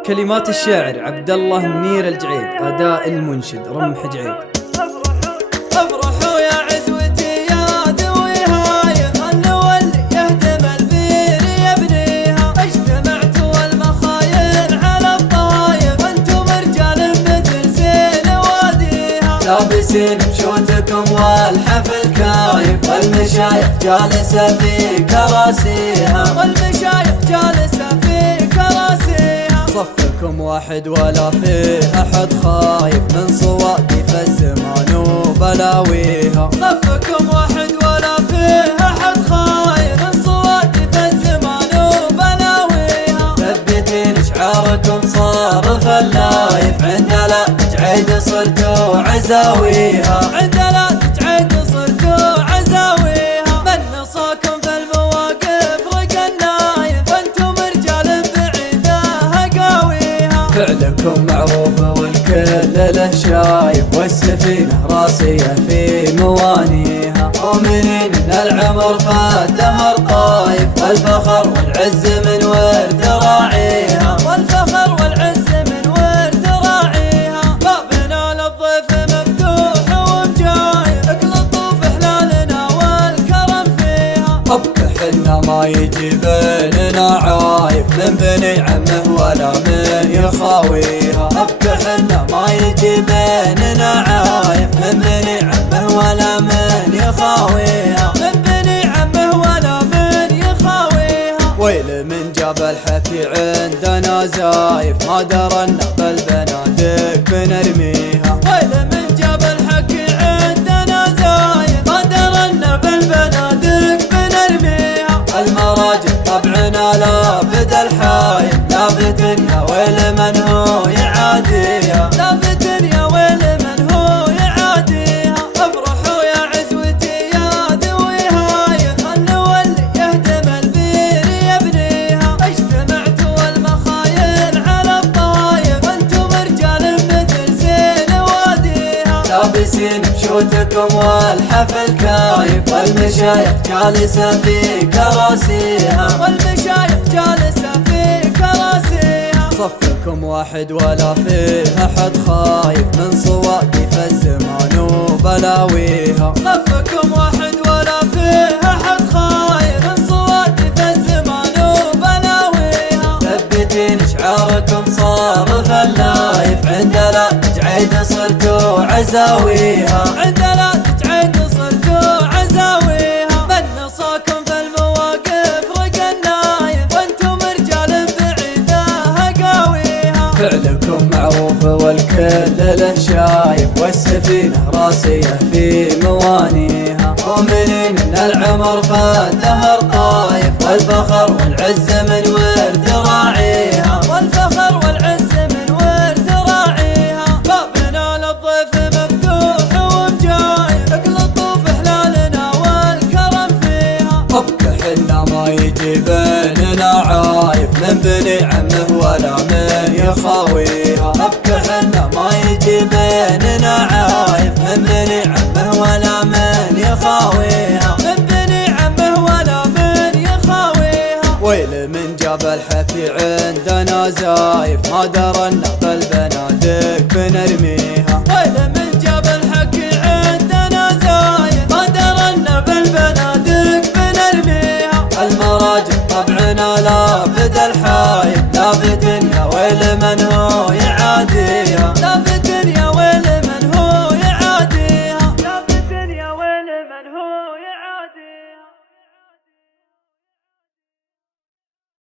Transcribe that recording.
كلمات الشاعر عبد الله منير الجعيد، أداء المنشد رمح جعيد. افرحوا يا عزوتي يا ذوي هاي، خلوا اللي يهدم البير يبنيها. اجتمعتوا المخايل على الطايف، انتم رجال مثل سيل واديها. لابسين بشوتكم والحفل كايف، والمشايخ جالسة في كراسيها، والمشايخ جالسة في كراسيها. صفكم واحد ولا فيه أحد خايف من صوادف الزمان وبلاويها. صفكم واحد ولا فيه أحد خايف من صوادف الزمان وبلاويها. ثبتين شعاركم صار فلايف، عند لا تجعيد صرتوا عزاويها، عند لا تجعيد صرتوا عزاويها. من نصاكم في المواقف رقى النايف، وانتم رجال بعيدة هقاويها. فعلكم معروف والكل له شايف، والسفينة راسية في موانيها. مؤمنين ان العمر فالدهر طايف، والفخر والعز من ورث راعيها، والفخر والعز من ورث راعيها. بابنا للضيف مفتوح ومجايب، اقلطوا في حلالنا والكرم فيها. ابقى حنا ما يجي بيننا عايف، من بني عمه ولا من يخاويها. ابقى حنا ما يجي بيننا عايف، من بني عمه ولا من يخاويها، من بني عمه ولا من يخاويها. ويل من جاب الحكي عندنا زايف، ما درنا بالبنادق بنرميها. ويل من جاب الحكي عندنا زايف، ما درنا بالبنادق بنرميها. المراجل طبعنا لابد الحايف، لابد يا ويل من هو يعاديها، لابد يا ويل من هو يعاديها. افرحوا يا عزوتي يا ذوي هاي، خلوا اللي يهدم البير يبنيها. اجتمعتوا المخايل على الطايف، وانتم رجال مثل سيل واديها. لابسين بشوتكم والحفل كايف، والمشايخ جالسة في كراسيها، والمشايخ جالسة في كراسيها. صفكم واحد ولا فيه أحد خايف من صوادف الزمان وبلاويها. صفكم واحد ولا فيه أحد خايف من صوادف الزمان وبلاويها. ثبتين شعاركم صار فلايف، عند لا تجعيد صرتوا عزاويها، عند لا تجعيد صرتوا عزاويها. من نصاكم في المواقف رقى النايف، وانتم رجال بعيدة هقاويها. فعلكم معروف والكل له شايف، والسفينة راسية في موانيها. مؤمنين ان العمر فالدهر طايف، والفخر والعز من ورث راعيها، والفخر والعز من ورث راعيها. بابنا للضيف مفتوح ومجايب، اقلطوا في حلالنا والكرم فيها. ابقى حنا ما يجي بيننا عايف، من بني عمه ولا من يخاويها. ابقى حنا ما يجي بيننا عايف، من بني عمه ولا من يخاويها، من بني عمه ولا من يخاويها. ويل من جاب الحكي عندنا زايف، ما درنا بالبنادق بنرميها. ويل من جاب الحكي عندنا زايف، ما درنا بالبنادق بنرميها. المراجل طبعنا لابد الحايف، لابد يا ويل من هو